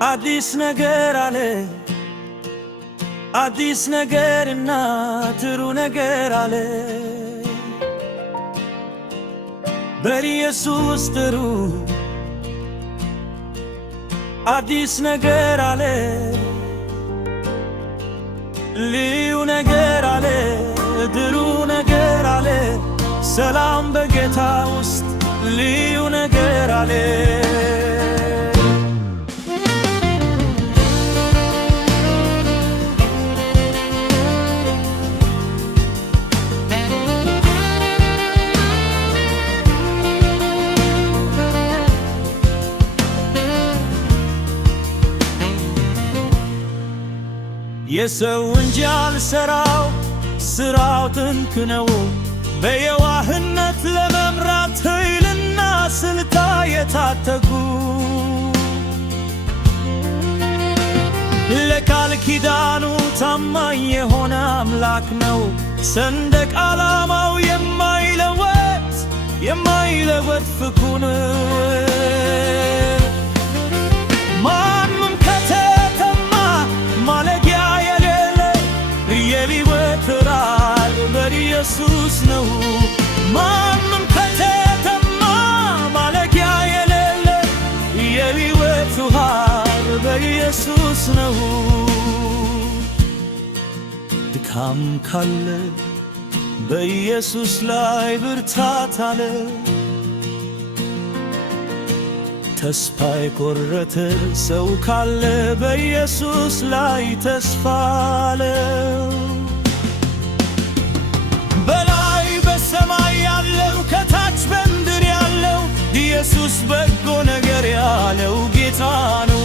አዲስ ነገር አለ አዲስ ነገርና ጥሩ ነገር አለ በኢየሱስ ጥሩ አዲስ ነገር አለ ልዩ ነገር አለ ጥሩ ነገር አለ ሰላም በጌታ ውስጥ ልዩ ነገር አለ የሰው እንጂ አልሰራው ስራው ጥንቅ ነው በየዋህነት ለመምራት ኃይልና ስልታ የታጠቁ ለቃል ኪዳኑ ታማኝ የሆነ አምላክ ነው ሰንደቅ ዓላማው የማይለወጥ ፍቅሩ ማንም ከተማ ማለቂያ የሊወትራል በኢየሱስ ነው ማንም ከተማ ማለቂያ የሌለ የሊወትራል በኢየሱስ ነው ድካም ካለ በኢየሱስ ላይ ብርታት አለ ተስፋ የቆረጠ ሰው ካለ በኢየሱስ ላይ ተስፋ አለ በላይ በሰማይ ያለው ከታች በምድር ያለው ኢየሱስ በጎ ነገር ያለው ጌታ ነው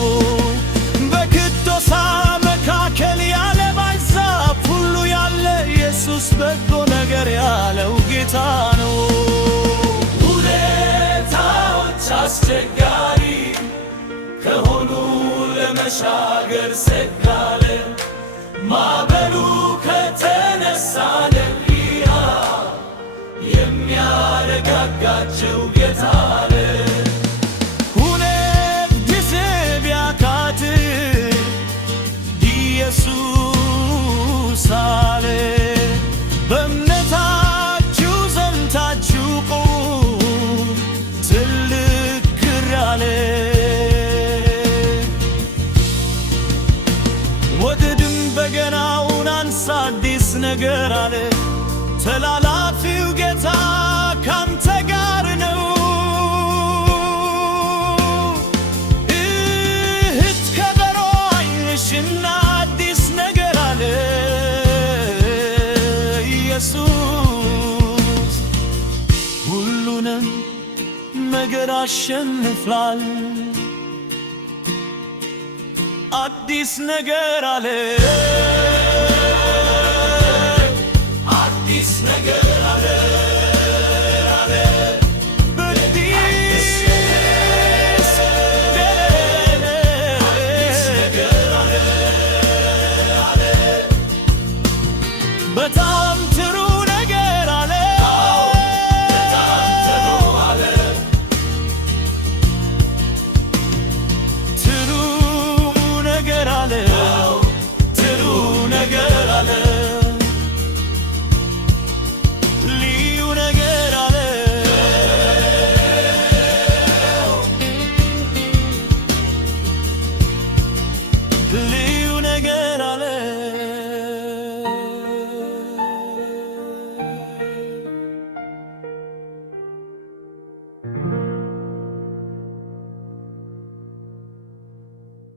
በቅዱሳን መካከል ያለ ባሕዛብ ሁሉ ያለ ኢየሱስ በጎ ነገር ያለው ጌታ ነው ሁኔታዎች አስቸጋሪ ከሆኑ ለመሻገር ሰጋለ ማዕበሉ ከተነሳለ የሚያረጋጋቸው ጌታ አለ ሁኔታ ጊዜ ቢያካት ኢየሱስ አለ በእምነታችሁ ጸንታችሁ ቁሙ ትልቅ ክብር አለ ወግድም በገናውን አንሳ አዲስ ነገር አለ ተላላፊው ጌታ ካንተ ጋር ነው እህት ከበሮ አይንሽና አዲስ ነገር አለ ኢየሱስ ሁሉንም ነገር አሸንፏል አዲስ ነገር አለ አዲስ ነገር